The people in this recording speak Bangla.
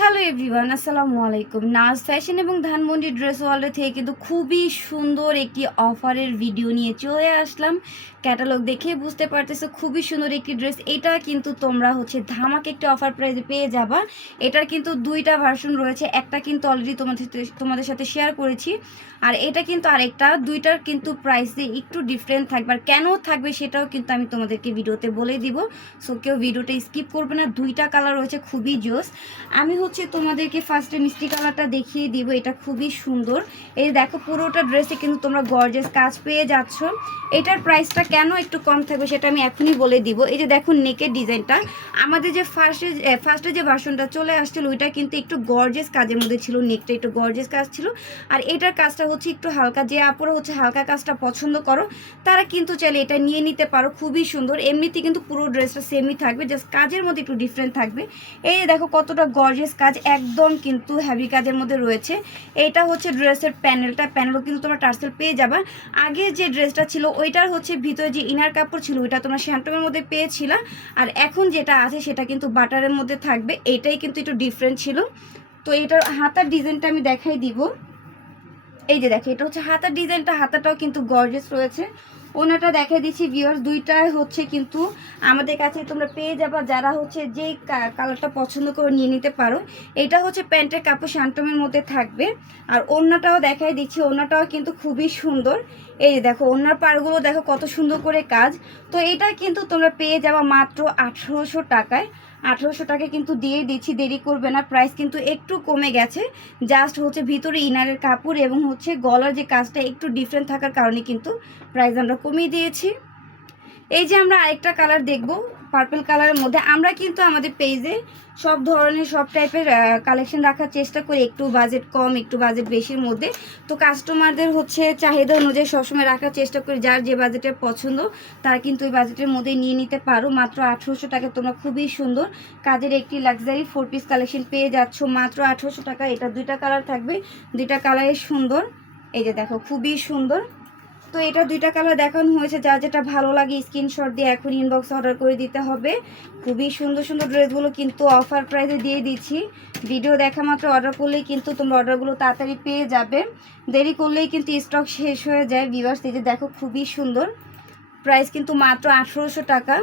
হ্যালো এভরিওয়ান আসসালামু আলাইকুম নাজ ফ্যাশন এবং ধানমন্ডি ড্রেস ওয়ার্ল্ড থেকে কিন্তু খুবই সুন্দর একটি অফারের ভিডিও নিয়ে চলে আসলাম। ক্যাটালগ দেখে বুঝতে পারতেছো, খুবই সুন্দর একটি ড্রেস এটা কিন্তু তোমরা হচ্ছে ধামাক একটি অফার প্রাইসে পেয়ে যাবা। এটার কিন্তু দুইটা ভার্সন রয়েছে। একটা কিন্তু অলরেডি তোমাদের তোমাদের সাথে শেয়ার করেছি। আর এটা কিন্তু আরেকটা, দুইটার কিন্তু প্রাইসে একটু ডিফারেন্ট থাকবে। আর কেন থাকবে সেটাও কিন্তু আমি তোমাদেরকে ভিডিওতে বলে দিব। সো কেউ ভিডিওটা স্কিপ করবে না। দুইটা কালার রয়েছে, খুবই জোস। আমি হচ্ছে তোমাদেরকে ফার্স্টে মিষ্টি কালারটা দেখিয়ে দিব, এটা খুবই সুন্দর। এই দেখো, পুরোটা ড্রেসে কিন্তু তোমরা গর্জেস কাজ পেয়ে যাচ্ছ। এটার প্রাইসটা কেন একটু কম থাকবে সেটা আমি এখনই বলে দিব। এই যে দেখো নেকের ডিজাইনটা আমাদের যে ফার্স্টে ফার্স্টে যে ভার্সনটা চলে আসছিল, ওইটা কিন্তু একটু গর্জেস কাজের মধ্যে ছিল নেকটা একটু গর্জেস কাজ ছিল। আর এটার কাজটা হচ্ছে একটু হালকা, যে আপুরা হচ্ছে হালকা কাজটা পছন্দ করো, তারা কিন্তু চাইলে এটা নিয়ে নিতে পারো, খুবই সুন্দর। এমনিতে কিন্তু পুরো ড্রেসটা সেমই থাকবে জাস্ট কাজের মধ্যে একটু ডিফারেন্ট থাকবে। এই যে দেখো, কতটা গর্জেস কাজ একদম কিন্তু হ্যাভি কাজের মধ্যে রয়েছে। এইটা হচ্ছে ড্রেসের প্যানেলটা প্যানেলও কিন্তু তোমরা টার্সেল পেয়ে যাবা। আগে যে ড্রেসটা ছিল, ওইটার হচ্ছে ভিতরে যে ইনার কাপড় ছিল, ওইটা তোমরা শ্যান্টমের মধ্যে পেয়েছিলা। আর এখন যেটা আছে, সেটা কিন্তু বাটারের মধ্যে থাকবে। এটাই কিন্তু একটু ডিফারেন্ট ছিল। তো এটার হাতার ডিজাইনটা আমি দেখাই দিব। এই যে দেখো, এটা হচ্ছে হাতার ডিজাইনটা হাতাটাও কিন্তু গর্জেস রয়েছে। ওনাটা দেখাই দিচ্ছি ভিউয়ার্স দুইটাই হচ্ছে কিন্তু আমাদের কাছে তোমরা পেয়ে যাবা, যারা হচ্ছে যে কালারটা পছন্দ করে নিয়ে নিতে পারো। এটা হচ্ছে প্যান্টের কাপড় শান্তমের মধ্যে থাকবে। আর ওড়নাটাও দেখাই দিচ্ছি ওড়নাটাও কিন্তু খুবই সুন্দর। এই যে দেখো ওড়নার পাড়গুলো দেখো কত সুন্দর করে কাজ। তো এটা কিন্তু তোমরা পেয়ে যাবা মাত্র আঠেরোশো টাকায়। আঠেরোশো টাকা কিন্তু দিয়ে দিচ্ছি, দেরি করবে না। প্রাইস কিন্তু একটু কমে গেছে। জাস্ট হচ্ছে ভিতরে ইনারের কাপড় এবং হচ্ছে গলার যে কাজটা একটু ডিফারেন্ট থাকার কারণে কিন্তু প্রাইস আমরা কমিয়ে দিয়েছি। এই যে আমরা আরেকটা কালার দেখব পার্পল কালারের মধ্যে। আমরা কিন্তু আমাদের পেজে সব ধরনের, সব টাইপের কালেকশন রাখার চেষ্টা করি একটু বাজেট কম, একটু বাজেট বেশির মধ্যে। তো কাস্টমারদের হচ্ছে চাহিদা অনুযায়ী সবসময় রাখার চেষ্টা করি। যার যে বাজেটের পছন্দ, তারা কিন্তু ওই বাজেটের মধ্যে নিয়ে নিতে পারো। মাত্র আঠেরোশো টাকা তোমরা খুবই সুন্দর কাজের একটি লাক্সারি ফোর পিস কালেকশন পেয়ে যাচ্ছ। মাত্র আঠেরোশো টাকা। এটা দুইটা কালার থাকবে। দুইটা কালারে সুন্দর। এই যে দেখো, খুবই সুন্দর। তো এটা দুইটা কালার দেখানো হয়েছে, যা যেটা ভালো লাগে স্ক্রিনশট দিয়ে এখন ইনবক্স অর্ডার করে দিতে হবে। খুবই সুন্দর সুন্দর ড্রেসগুলো কিন্তু অফার প্রাইসে দিয়ে দিচ্ছি। ভিডিও দেখা মাত্র অর্ডার করলেই কিন্তু তোমরা অর্ডারগুলো তাড়াতাড়ি পেয়ে যাবে। দেরি করলেই কিন্তু স্টক শেষ হয়ে যায়। ভিভার্স যে দেখো, খুবই সুন্দর। প্রাইস কিন্তু মাত্র আঠেরোশো টাকা।